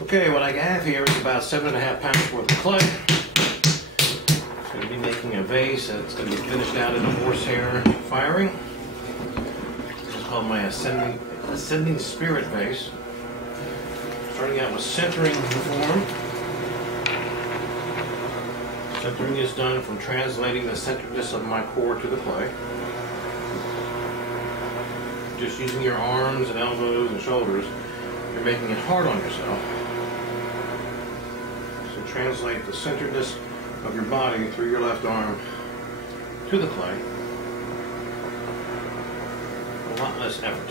Okay, what I have here is about 7.5 pounds worth of clay. I'm going to be making a vase that's going to be finished out in a horsehair firing. This is called my ascending spirit vase. Starting out with centering the form. Centering is done from translating the centeredness of my core to the clay. Just using your arms and elbows and shoulders, you're making it hard on yourself. So translate the centeredness of your body through your left arm to the clay. A lot less effort.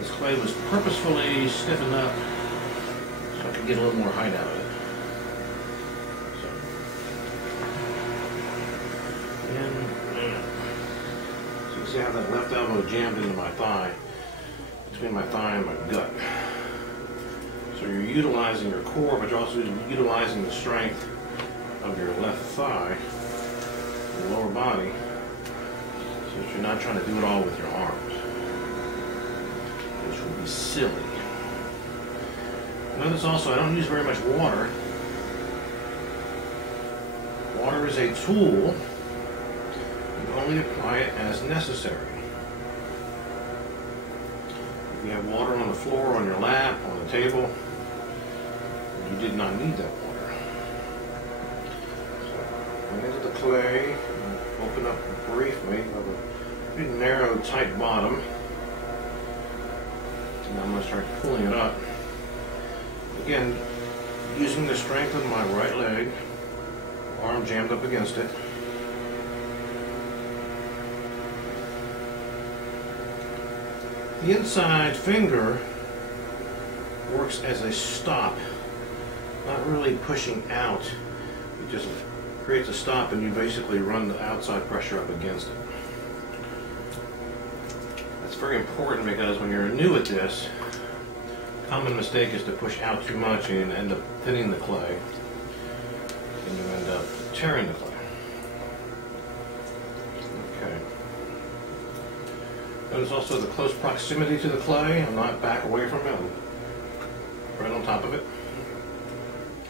This clay was purposefully stiffened up so I could get a little more height out of it. So you see how that left elbow jammed into my thigh, between my thigh and my gut. So you're utilizing your core, but you're also utilizing the strength of your left thigh, your lower body, so that you're not trying to do it all with your arms, which would be silly. Notice also I don't use very much water. Water is a tool. You only apply it as necessary. If you have water on the floor, on your lap, on the table, you did not need that water. So, into the clay, open up briefly with a big narrow, tight bottom. And I'm going to start pulling it up. Again, using the strength of my right leg, arm jammed up against it. The inside finger works as a stop, not really pushing out. It just creates a stop and you basically run the outside pressure up against it. That's very important because when you're new at this, a common mistake is to push out too much and you end up thinning the clay and you end up tearing the clay. Okay. Notice also the close proximity to the clay. I'm not back away from it. I'm right on top of it.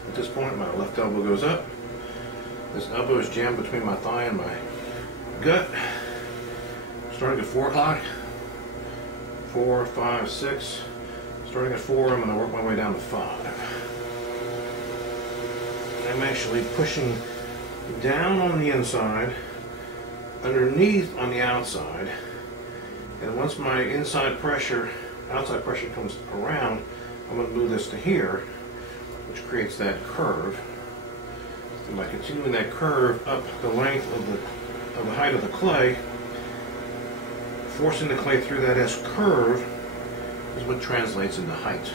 At this point, my left elbow goes up. This elbow is jammed between my thigh and my gut. Starting at 4 o'clock. 4, 5, 6. Starting at 4, I'm going to work my way down to 5. I'm actually pushing down on the inside, underneath on the outside. And once my outside pressure comes around, I'm going to move this to here, which creates that curve. And by continuing that curve up the length of the height of the clay, forcing the clay through that S curve is what translates into height.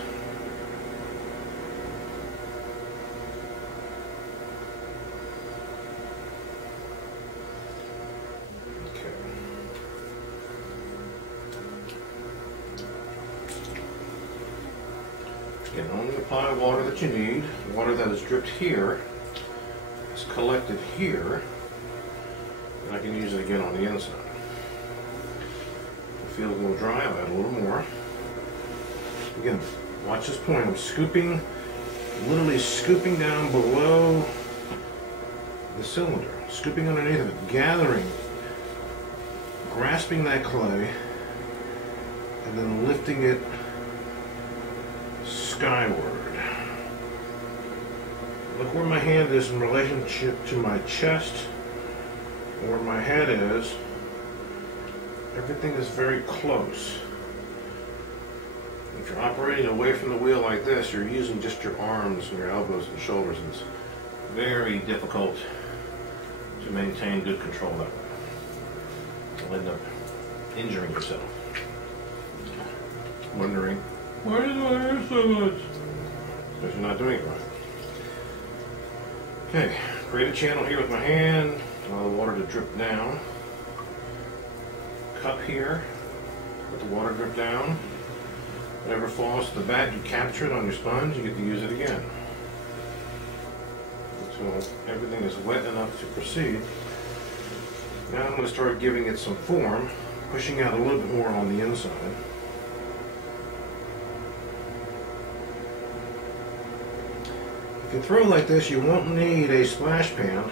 Again, only apply water that you need. Water that is dripped here is collected here, and I can use it again on the inside. If it feels a little dry, I'll add a little more. Again, watch this point. I'm scooping, literally scooping down below the cylinder, scooping underneath of it, gathering, grasping that clay, and then lifting it skyward. Look where my hand is in relationship to my chest, and where my head is. Everything is very close. If you're operating away from the wheel like this, you're using just your arms and your elbows and shoulders, and it's very difficult to maintain good control that way. You'll end up injuring yourself. Wondering, why does my hair so much? Because you're not doing it right. Okay, create a channel here with my hand. Allow the water to drip down. Cup here. Let the water drip down. Whatever falls to the back, you capture it on your sponge. You get to use it again. Until everything is wet enough to proceed. Now I'm going to start giving it some form pushing out a little bit more on the inside. If you throw like this, you won't need a splash pan.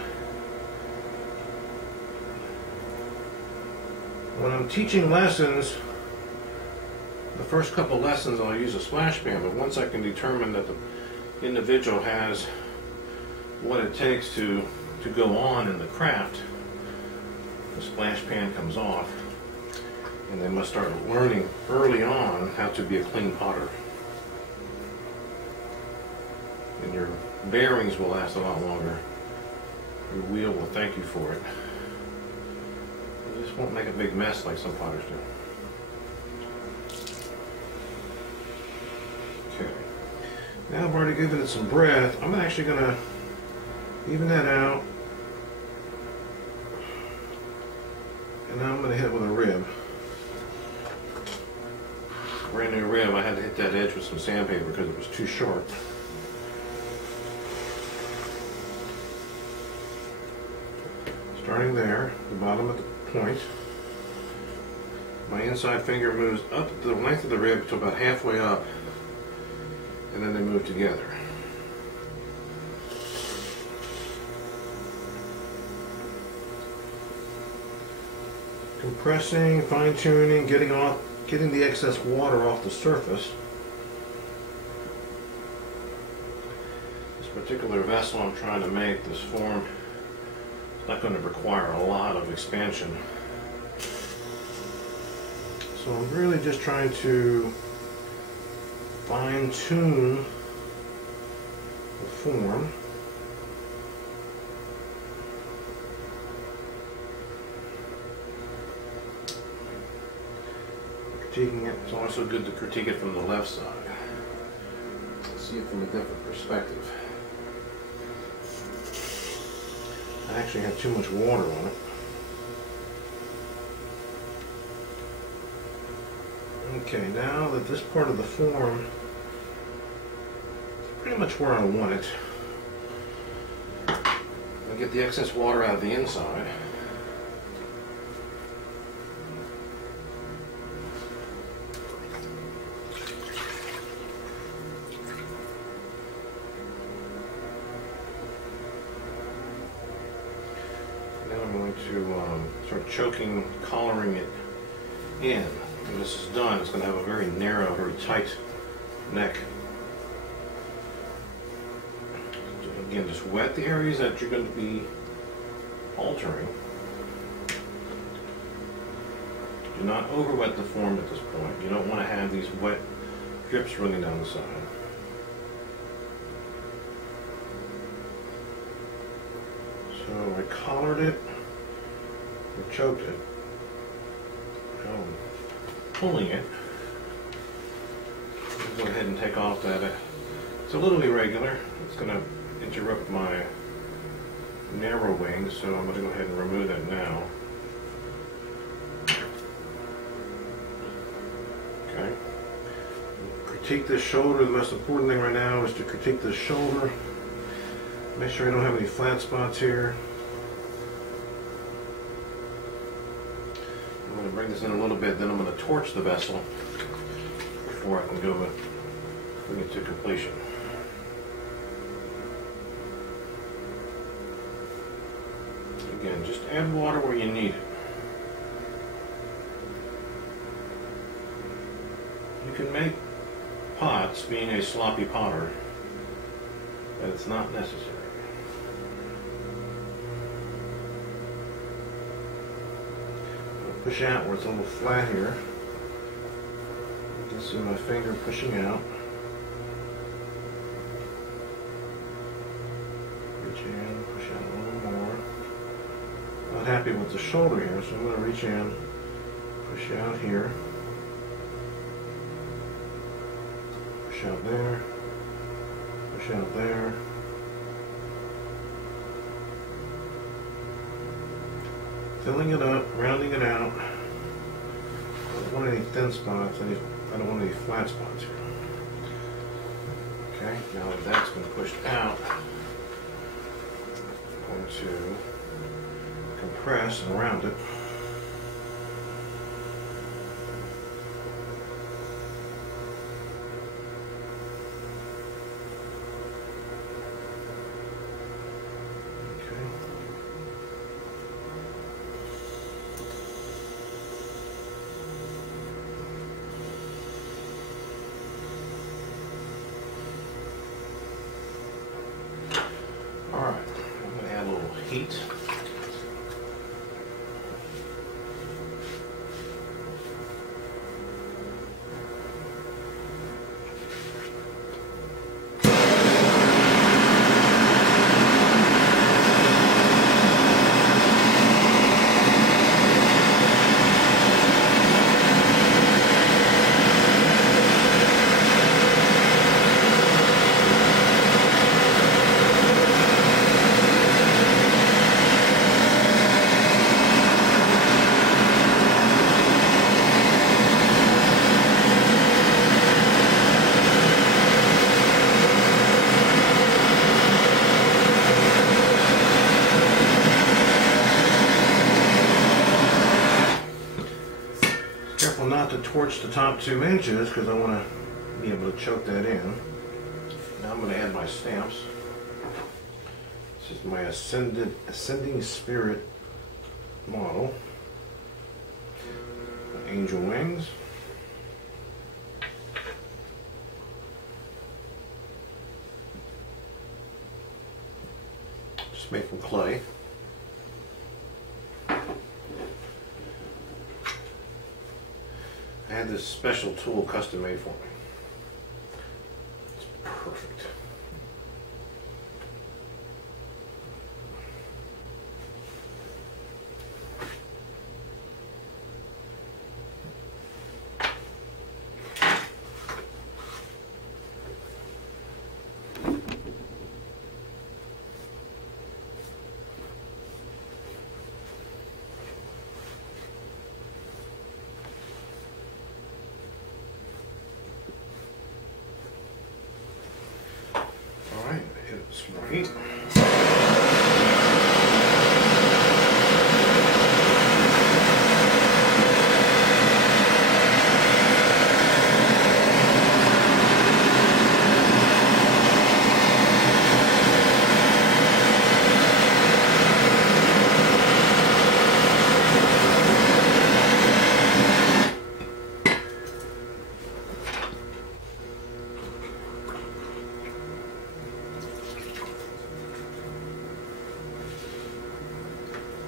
When I'm teaching lessons, the first couple lessons I'll use a splash pan, but once I can determine that the individual has what it takes to go on in the craft, the splash pan comes off, and they must start learning early on how to be a clean potter. And your bearings will last a lot longer. Your wheel will thank you for it. You just won't make a big mess like some potters do. Okay. Now I've already given it some breath. I'm actually going to even that out. And now I'm going to hit it with a rib. Brand new rib. I had to hit that edge with some sandpaper because it was too sharp. Starting there, the bottom of the point. My inside finger moves up the length of the rib to about halfway up, and then they move together. Compressing, fine-tuning, getting the excess water off the surface. This particular vessel I'm trying to make, this form, is not going to require a lot of expansion. So I'm really just trying to fine-tune the form. Critiquing it. It's also good to critique it from the left side. See it from a different perspective. I actually have too much water on it. Okay, now that this part of the form is pretty much where I want it, I'll get the excess water out of the inside. Now I'm going to start choking, collaring it in. When this is done, it's going to have a very narrow, very tight neck. So again, just wet the areas that you're going to be altering. Do not over wet the form at this point. You don't want to have these wet drips running down the side. So I collared it, or choked it. Pulling it. I'll go ahead and take off that. It's a little irregular. It's going to interrupt my narrow wing, so I'm going to go ahead and remove that now. Okay. Critique this shoulder. The most important thing right now is to critique this shoulder. Make sure I don't have any flat spots here. I'm going to bring this in a little bit, then I'm going to torch the vessel before I can go and bring it to completion. Again, just add water where you need it. You can make pots, being a sloppy potter, but it's not necessary. Push out where it's a little flat here. You can see my finger pushing out. Reach in, push out a little more. Not happy with the shoulder here, so I'm going to reach in, push out here. Push out there. Push out there. Filling it up, rounding it out. I don't want any thin spots, I don't want any flat spots here. Okay, now that that's been pushed out, I'm going to compress and round it. Careful not to torch the top 2 inches because I want to be able to choke that in. Now I'm going to add my stamps. This is my Ascending Spirit model. Angel wings. Just made from clay. I had this special tool custom made for me. It's perfect. Some more heat.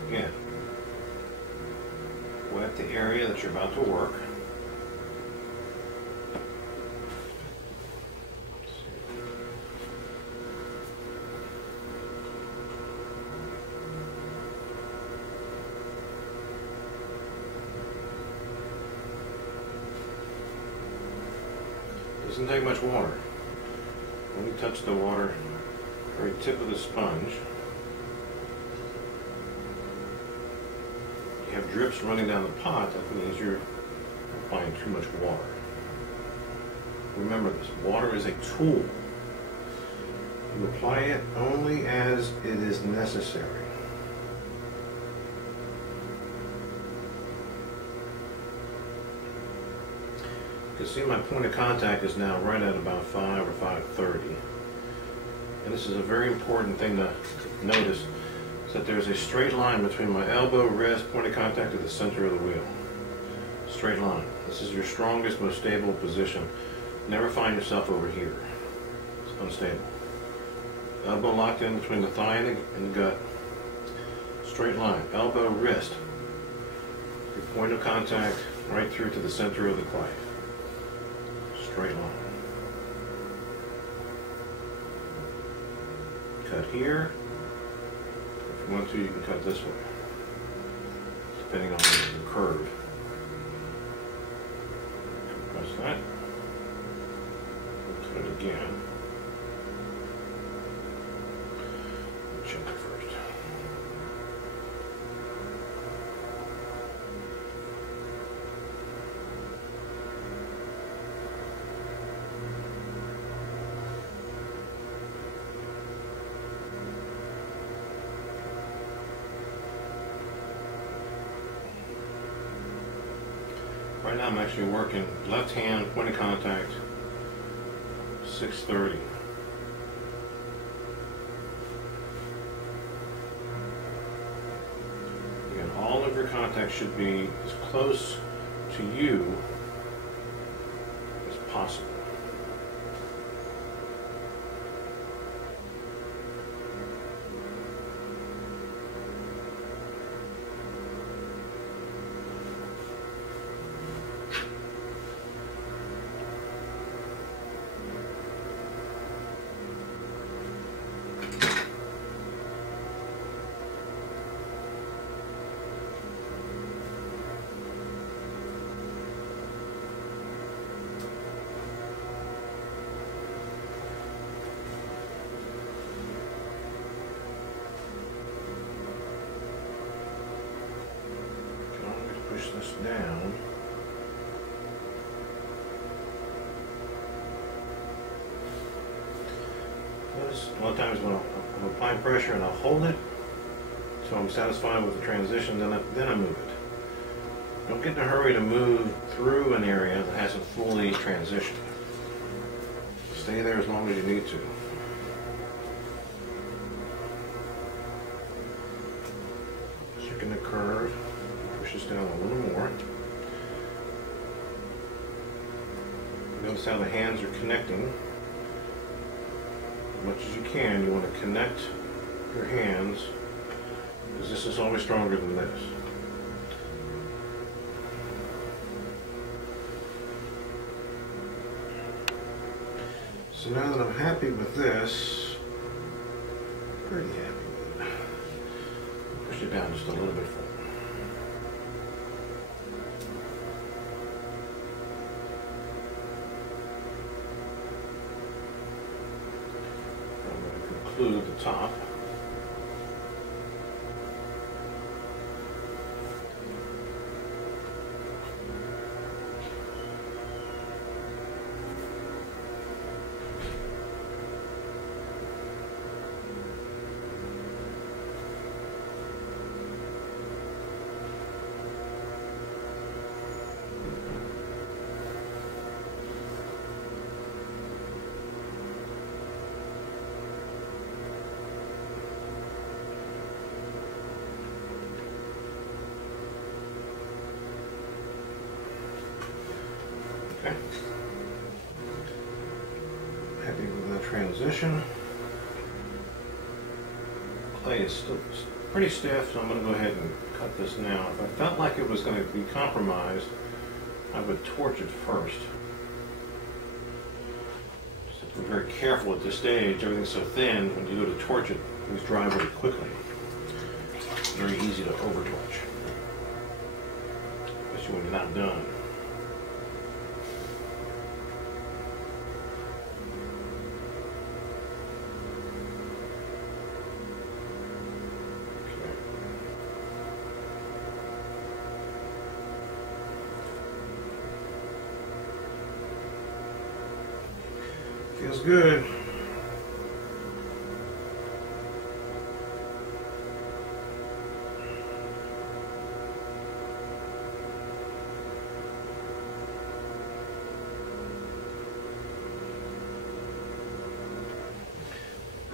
Again, wet the area that you're about to work. Doesn't take much water. Only touch the water, very tip of the sponge. You have drips running down the pot, that means you're applying too much water. Remember this, water is a tool. You apply it only as it is necessary. You can see my point of contact is now right at about 5 or 5:30. And this is a very important thing to notice, is that there's a straight line between my elbow, wrist, point of contact to the center of the wheel. Straight line. This is your strongest, most stable position. Never find yourself over here. It's unstable. Elbow locked in between the thigh and the gut. Straight line. Elbow, wrist. Your point of contact right through to the center of the clay. Straight line. Cut here. If you want to, you can cut this way, depending on the curve. Press that. Cut it again. Check it first. Right now I'm actually working left hand, point of contact, 6:30. Again, all of your contact should be as close to you as possible. Push this down. Because a lot of times when I'm applying pressure and I'll hold it so I'm satisfied with the transition, then I move it. Don't get in a hurry to move through an area that hasn't fully transitioned. Stay there as long as you need to. Checking the curve. Push this down a little more. Notice how the hands are connecting. As much as you can, you want to connect your hands, because this is always stronger than this. So now that I'm happy with this, pretty happy with it, push it down just a little bit further. Include the top. Okay. Happy with that transition. Clay is still pretty stiff, so I'm going to go ahead and cut this now. If I felt like it was going to be compromised, I would torch it first. Just have to be very careful at this stage. Everything's so thin, when you go to torch it, things dry very quickly. It's very easy to over-torch, especially when you're not done. Feels good.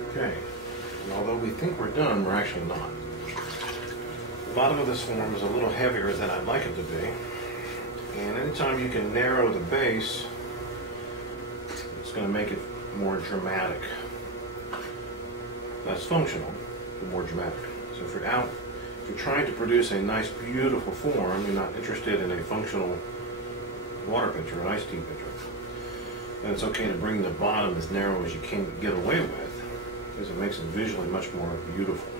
Okay, and although we think we're done, we're actually not. The bottom of this form is a little heavier than I'd like it to be, and anytime you can narrow the base, going to make it more dramatic. That's functional, but more dramatic. So if you're trying to produce a nice, beautiful form, you're not interested in a functional water pitcher, an iced tea pitcher, then it's okay to bring the bottom as narrow as you can get away with, because it makes it visually much more beautiful.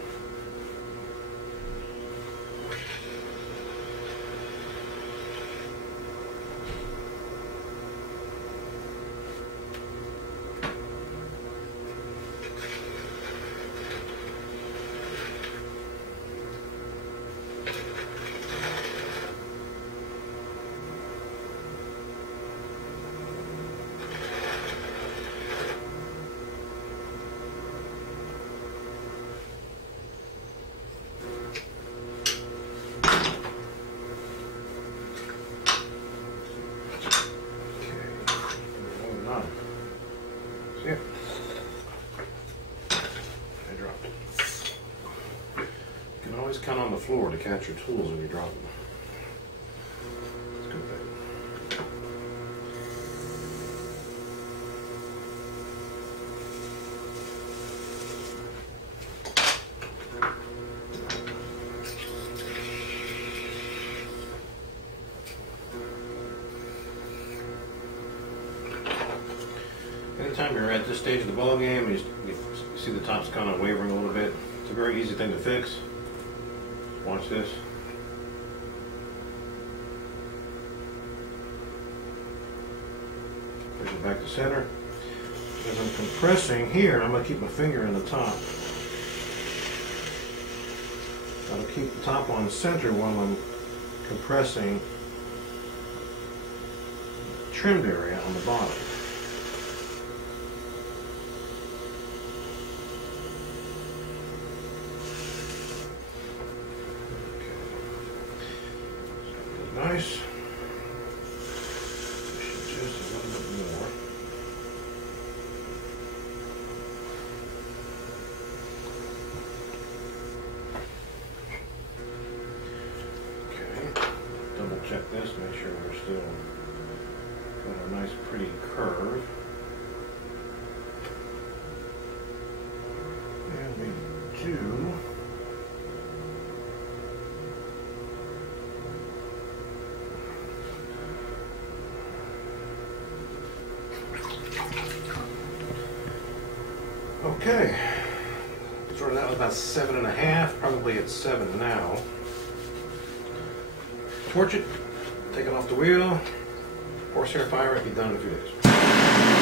Yeah. I dropped it. You can always count on the floor to catch your tools when you drop them. It's a good thing. Anytime you're at this stage of the ball game, you see the top's kind of wavering a little bit. It's a very easy thing to fix. Watch this. Push it back to center. As I'm compressing here, I'm going to keep my finger in the top. That'll keep the top on center while I'm compressing the trimmed area on the bottom. Nice. we're still got a nice pretty curve. And we do okay. Started out with about 7.5, probably at 7 now. Torch it, take it off the wheel, horsehair fire it, be done in a few days.